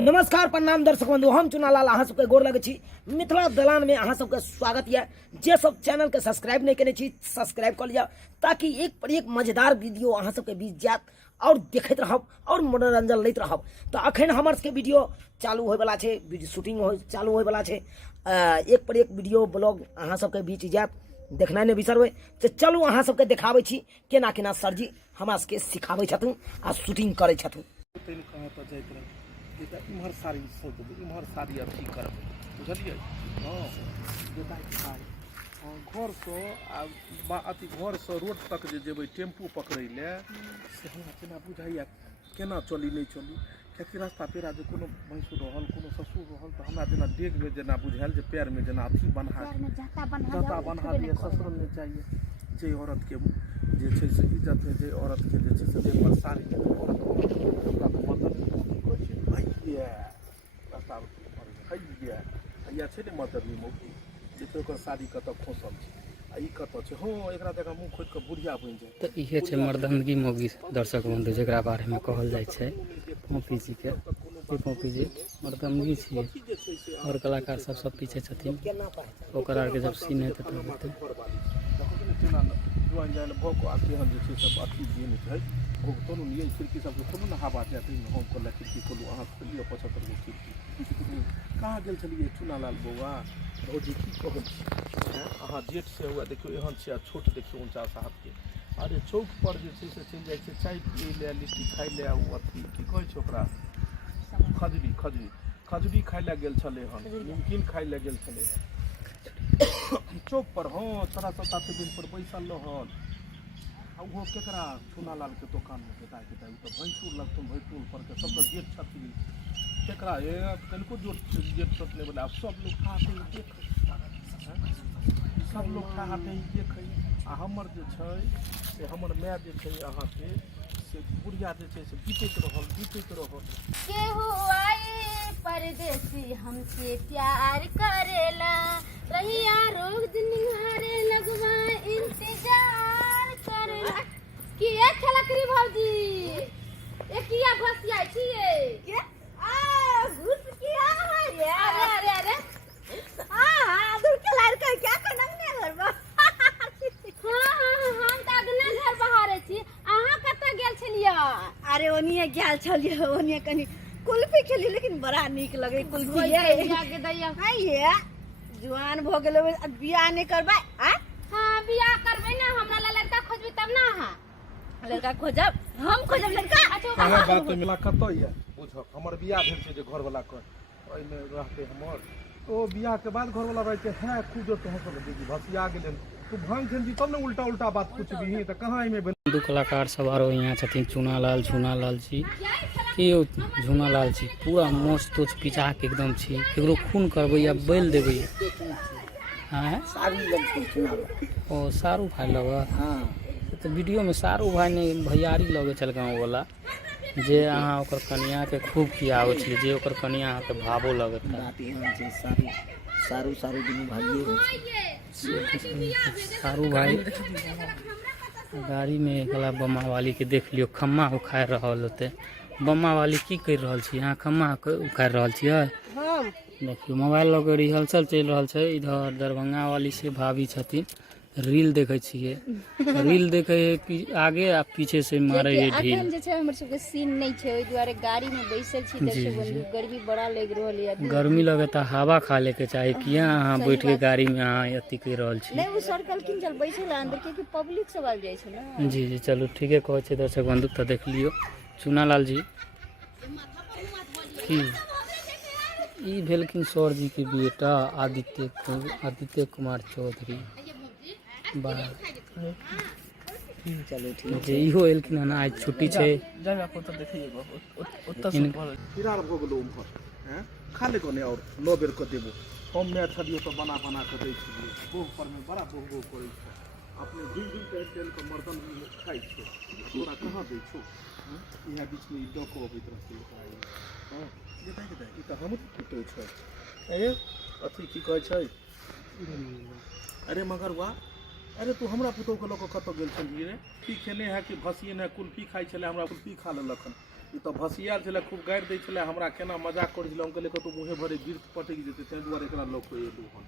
नमस्कार प्रणाम दर्शक बंधु, हम चुनालाल अहाँ सबके गोर लगे छी। मिथिला दलान में अहाँ सबके स्वागत है। जे सब चैनल के सब्सक्राइब नहीं करे छी सब्सक्राइब कर लिया, ताकि एक पर एक मजेदार वीडियो अहाँ सबके बीच जात और देखते रहब और मनोरंजन लेते रहब। तो अखन हमर सबके वीडियो चालू होय वाला छे, शूटिंग चालू होय वाला छे। एक पर एक वीडियो ब्लॉग अहाँ सबके बीच जात, देखना नहीं बिसरबे। तो चलू अहाँ सबके देखाबै छी केना केना सरजी हमरा सबके सिखाबै छथुन आ शूटिंग करै छथुन। इम्हर साड़ी सोच इम्हर साड़ी अथी करबै, बुझलिए। हाँ, घर से अथी घर से रोड तक जे जेबै टेम्पू पकड़ै ले, से हमरा केना बुझाइए केना चली नहीं चली। कियाकि रास्ता पेरा जे कोनो भैंसुर रहल कोनो ससुर रहल तो हमरा जेना डेग में जेना बुझायल जे पैर में जेना अथी बन्हा बन्हा दिए ससुर नहीं चाहिए। जे औरत के जे छै से इज्जत है, जे औरत के जे छै से देह पर साड़ी या छै ने मतरनी मौगी देखियौ ओकर साड़ी कतऽ खोसल छै आ ई कतऽ छै। हाँ, एकरा देखा मुँह खोलि कऽ बुढ़िया बनि जाए। तो इहे छै मर्दनगी मौगी दर्शक बंधु, जकरा बारे में कहल जाइ छै मौगी जी के। मौगी जी मर्दनगी छियै और कलाकार सब पीछे छथिन। ओकर आर के जब सीन हेतै तब हेतै। जुआन जाए भोक आते हैं जे छै सब अथी दिन छै भोक तोनु नहीं खिड़की सब खोलू ना हवा जाते हैं। हम कहला खिड़की खोलू, अहाँ खोलियो 75 गो खिड़की। कहाँ गेल छलिए चुनालाल बौआ भौजी की कहै छी अहाँ जेठ से हुआ देखियो एहन छै आ छोट देखियो 49 हाथ के। अरे चौक पर जे छै से चलि जाइ छै चाय पिए ले, लिट्टी खाइ ले, अथी की कहै छै ओकरा खजूरी खाइ ले गेल छलै हन, नमकीन खाइ ले गेल छलै चौक पर। हाँ, 6-7 दिन पर बैसल रहल आ वो केकरा चुनालाल के दुकान में बेटा तो भैंसुर लगतुन भैंसुर पर के सब गेट छथिन केकरा कनको जो गेट छथने बोला सब लोग खाते देख, सब लोग खाते देख। आ हमर जे छै से हमर माय जे छै अहाँ के से बुढ़िया जे छै से बीतैत रहल केहू आई परदेसी हमसे प्यार करेला, रहिया रोज निहारे लगवा इंतजार करेला। की खलकरी भौजी ए किया भसिया छिए के आ घुस किया है ये। अरे दूर के लड़का क्या कनंगने घर बा। हां हम त अगना घर बहारे छी। अहाँ कत गेल छलिए? अरे ओनिए गेल छलिए, ओनिए कनी कुल्फी खेली, लेकिन बड़ा नीक लगे कुल्फी। जाके दैया हां ये जुआन भ गेलो, बियाह नहीं करबा? हां बियाह करबै ना, हमरा ला लड़का खोजबै तब ना। हां लड़का खोजब, हम खोजब लड़का। अच्छा बात तो मिला कत ये बुझ हमर बियाह भेल छै जे घर वाला कर ओइ में रहते हमर ओ बियाह के बाद घर वाला रहे छै है खुजो तो हंसल दीदी भसिया गेलन तू भांग खेलजी तब ने उल्टा बात कुछ भी त कहां में दू कलाकार सब आरो यहाँ छथिन। झुनालाल जी की झुनालाल जी पूरा मस्त पिचा के एकदम छी। केकरो खून करबै या बैल देबै? हाँ ओ सारू भाई लग। हाँ तो वीडियो में सारू भाई ने भैयारी लगे चल गाँव वाला जे अहाँ ओकर कनिया के खूब खियाबै छी, जे ओकर कनिया अहाँ के भावो लगत है। सारू दुनू भाइये हो। सारू भाई गाड़ी में गला बम्मा वाली के देख लियो, खम्मा उखाड़ रहल होते। बम्मा वाली की कर रहल छी अहाँ? खम्मा उखाड़ रहल छियै? देखियो मोबाइल लग रिहर्सल चल रहल छै। इधर दरभंगा वाली से भाभी छथिन, रील देखे छियै। रील देखे आगे आ पीछे से मारे ये ढील। अखन जे छै हमर सब के सीन नहीं छै, ओइ दुआरे गाड़ी में बैसल छी। दर्शक बंधु गर्मी बड़ा लग रहल है। गर्मी लगे त हवा खा ले के चाहे किया अहाँ बैठ के गाड़ी में अहाँ अथी कर रहल छी? नहीं वो सर्कल किन चल बैसल अंदर के पब्लिक सब आ जाय छै ना। जी चलो ठीक है कहै छै दर्शक बंधु। त देख लियो चुनालाल जी की ई भेलखिन सर जी के बेटा आदित्य कुमार चौधरी। चलो ठीक है इहो एलखिन हन, आज छुट्टी छै। फिरार भ गेलो उम्हर हैं खाले कोने और 9 बेर क देबो हम मैं छलियो तो बना के दै छियै। बोह पर में बड़ा बोह करै छै अपने दिन तेल के मर्दन खाइ छै तोरा कहां दै छौ? इहा बीच में डको अबैत रहै हां देखै ई त हम पुतो छै। अथी की कहै छै? अरे मगर वाह अरे तू हमरा पुतौ के लोक कत गेल छलिए रे? की खेने है कि भसिए ने कुल्फी खाइ छले, हमरा कुल्फी खा लेलखन ई तो भसियाल छले खूब गाड़ि दै छले हमरा केना मजाक करै छले हम कहले कतौ मुँहे भरे गिर पटकि जेतै तै दुआरे एकरा लोक के एलू हन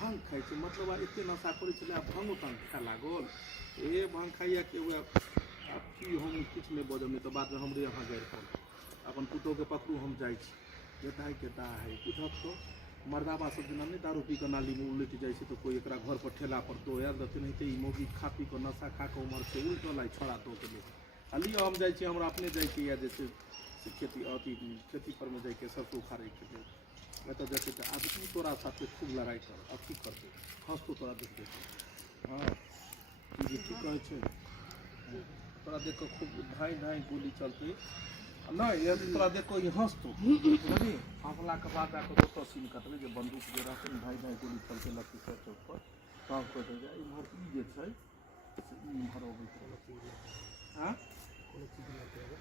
भांग खाइ छै मतलब आ एते नशा करै छले आ भांगो तांग खाय लागल ए भांग खाइया के हुए आब की हम किछु नहि बजब नहि तऽ बादमे हमरे यहाँ गाड़ि पड़ल अपन पुतोहके पकड़ू हम जाइ छी बेटा के दा है बुझत तो मर्दाबा सब दिना नहीं दारू पी के नाली में उलटि जाइ छै तो कोई एकरा घर पर ठेला पर तो यार दते नहीं ई मोगी खा पी के नशा खा के उमर से उल्टो लाई छोड़ा तो के लिए अली हम जाइ छी हमरा अपने जाइ छी या जैसे खेती अथी खेती पर में जाइ के सरसों उखाड़े के लिए मैं तो जैसे आज तू तोरा साथे खूब लड़ाई कर अब की करते हंस तो तोरा देख देते हाँ ये ठीक कहै छै तोरा देख के खूब धाई धाई गोली चलती नहीं ये तोरा देखो ये हंस तो बुझली हंसला के बाद आके दोसर सीन कटबे जे बंदूक जे रहते भाई भाई गोली चलते लगती सर चौक पर काम कर दे जाए इमहर ई जे छै से इमहर अबैत रहते हां कोनो चीज नहीं करे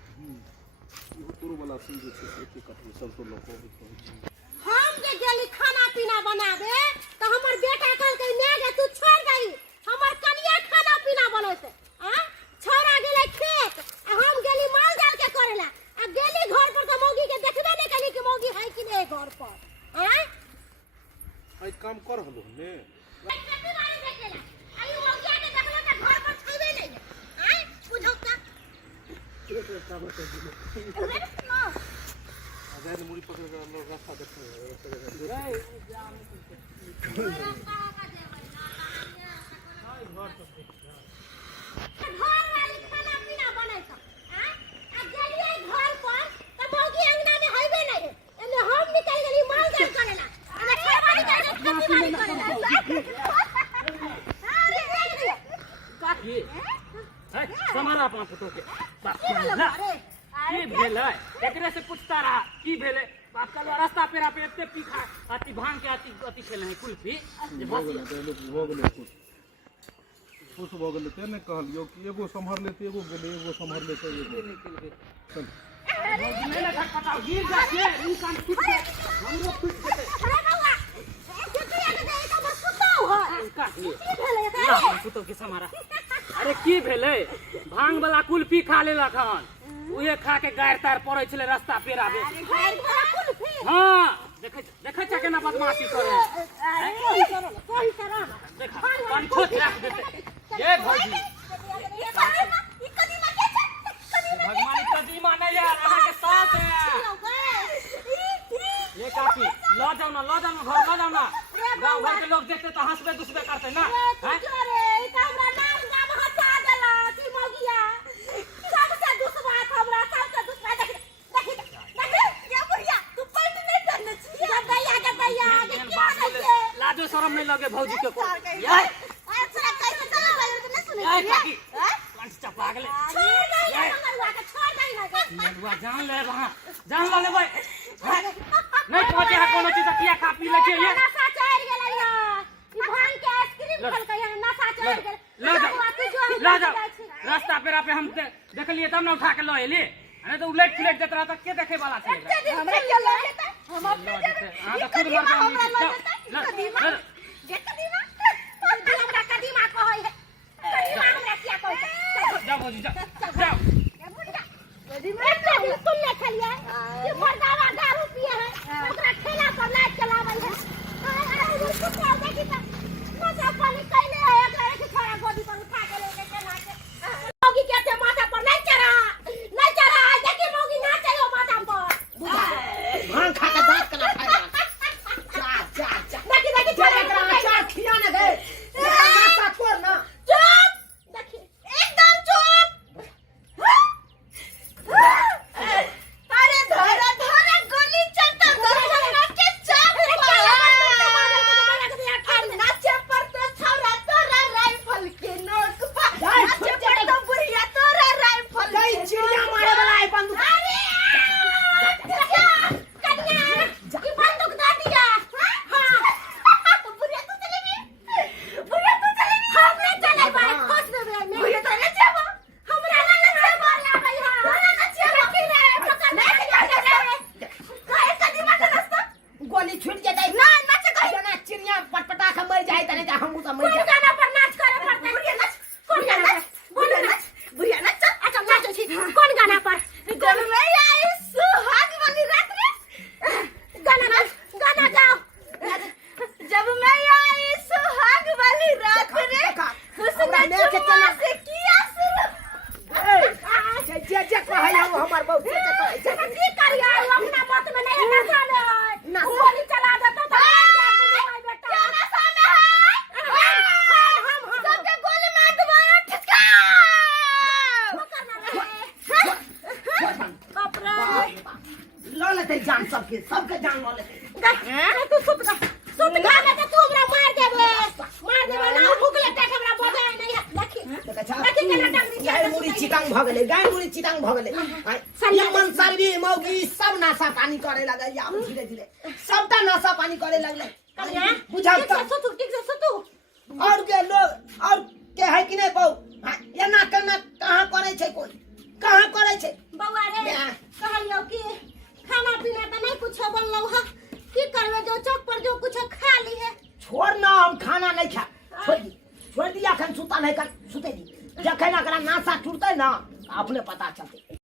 इहो तोरो वाला सीन जे छै से एके कटबे सब तो लोग अबैत रहै छै हम जे गेली खाना पीना बनाबे तो हमर बेटा कहलकै ने गे तू छोड़ दही हमर कनिया खाना पीना बनैते हां छोड़ा गेलै खेत आ हम गेली माल जाल के करेला आ गेली घर पर तो मौगी के देखबे नहीं कली कि मौगी है कि नहीं घर पर हैं आई काम कर हलो ने खेती बाड़ी देखेला आई मौगी के देखलो त घर पर छइबे नहीं हैं बुझौ त आजाद मुड़ी पकड़ के लोग रास्ता देखते घर वाली खाना पीना बनैता हैं आ गेलिए घर पर त मौगी अंगना में हइबे नहीं एने हम निकल गेली माल जाल करेला एने खेती बाड़ी करेला अरे काकी है समारा अपना फोटो के बाप की भेलै एकरे से पूछता रहा की भेलै बाप का रास्ता पेरा पे एते पी खा अति भांग के अति खेले हैं कुल्फी जे बस हो गेलै खुश भ गेलै ते ने कहलियो कि एगो संभर लेते एगो गेलै एगो संभर लेते एगो चल नहीं ना खटखटाओ गिर जाए इंसान टूट जाए हमरो टूट जेते अरे बउआ केकरा के दे त बस सुताओ है काकी की भेलै ला फोटो के समारा अरे की भेलै भांग वाला कुल्फी खा लेलक हन उहे खा के गायर तार पड़ै छले रास्ता पेरा बे अरे घर पर कुल्फी हां देखै छ केना बदमाशी करे सही करो देखा कंठो रख देते ये भौजी ये कदीमा के भगवान कदीमा नहीं यार अहाँ के साथ है ये काकी लो जाओ ना घर लो जाओ ना गांव भर के लोग देखते तो हंसबे दुसबे करते ना हैं अरे ई त हमरा नाम गाम हटा देला की मौगिया सबसे दुसबा हमरा सबसे दुसबा देख ये बुढ़िया तू पैंट नहीं पहनले छी गदैया लाजो शरम नहीं लगे भौजी के को यार अच्छा कैसे चला भाई तो नहीं सुने यार काकी कंठ चपा गेले छोड़ नहीं मंगलवा के छोड़ नहीं लगे मंगलवा जान ले वहां जान ले भाई नहीं पहुंचे है कोनो चीज किया खा पी ले ये नशा चढ़ गेलै या ई भांग के आइसक्रीम खलकै या नशा चढ़ गेल ला जाओ रास्ता पेरा पे हम देख लिए तब ना उठा के लो एली अरे तो उलट फिलट देत रहा त के देखे वाला छे हमरा के ले लेते हम अपने हां तो खुद मर जाओ कदीमा हमरा कदीमा कहै है कदीमा हमरा क्या कहै है जाओ भौजी जाओ कदीमा बिल्कुल नहीं खलिया ये मर्दावा दारू पिए है ओकरा ठेला पर लाइट चलाबै है अरे बिल्कुल क्या देखि त नशा पानी कैले है एकरा एक छोरा गोदी पर उठा के लेके चला के मौगी के ते माथा पर नहीं चढ़ा देखि मौगी ना चलो माथा पर भांग खा के दांत कना खाएगा जा देखि छोरा जान सबके जान लो ले तू सुत गा ना तो तू हमरा मार देबे ना भूख लगता है हमरा बजाय नहीं देखी देखी केना टंग गाय मुड़ी चिटांग भ गेले ये मन सालवी मौगी सब नाशा पानी करे लगे या धीरे धीरे सबटा नाशा पानी करे लगले बुझा ठीक से सुतू और के लोग और के है कि नहीं बहु ये ना करना कहां करे छे कोई कहां करे छे बउआ रे कहलियो कि खाना पीना तो नहीं कुछ बनलो है की करबे जो चौक पर जो कुछ खा ली है छोड़ ना हम खाना नहीं खा छोड़ दिया खन सुता नहीं कर सुते दी जखन एकरा नासा टूटते ना अपने पता चलते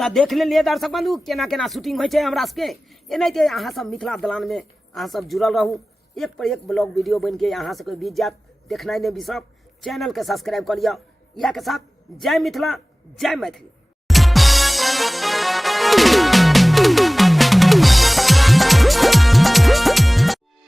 त देख लेलिए दर्शक बंधु केना केना शूटिंग होय छै हमरा सबके एनाहिते अहाँ सब मिथिला दलान में अहाँ सब जुड़ल रहू एक पर एक ब्लॉग वीडियो बन के अहाँ सबके बीच जात देखनाइ नहीं बिसरब चैनल के सब्सक्राइब कर लिया या के साथ जय मिथिला जय मैथिली।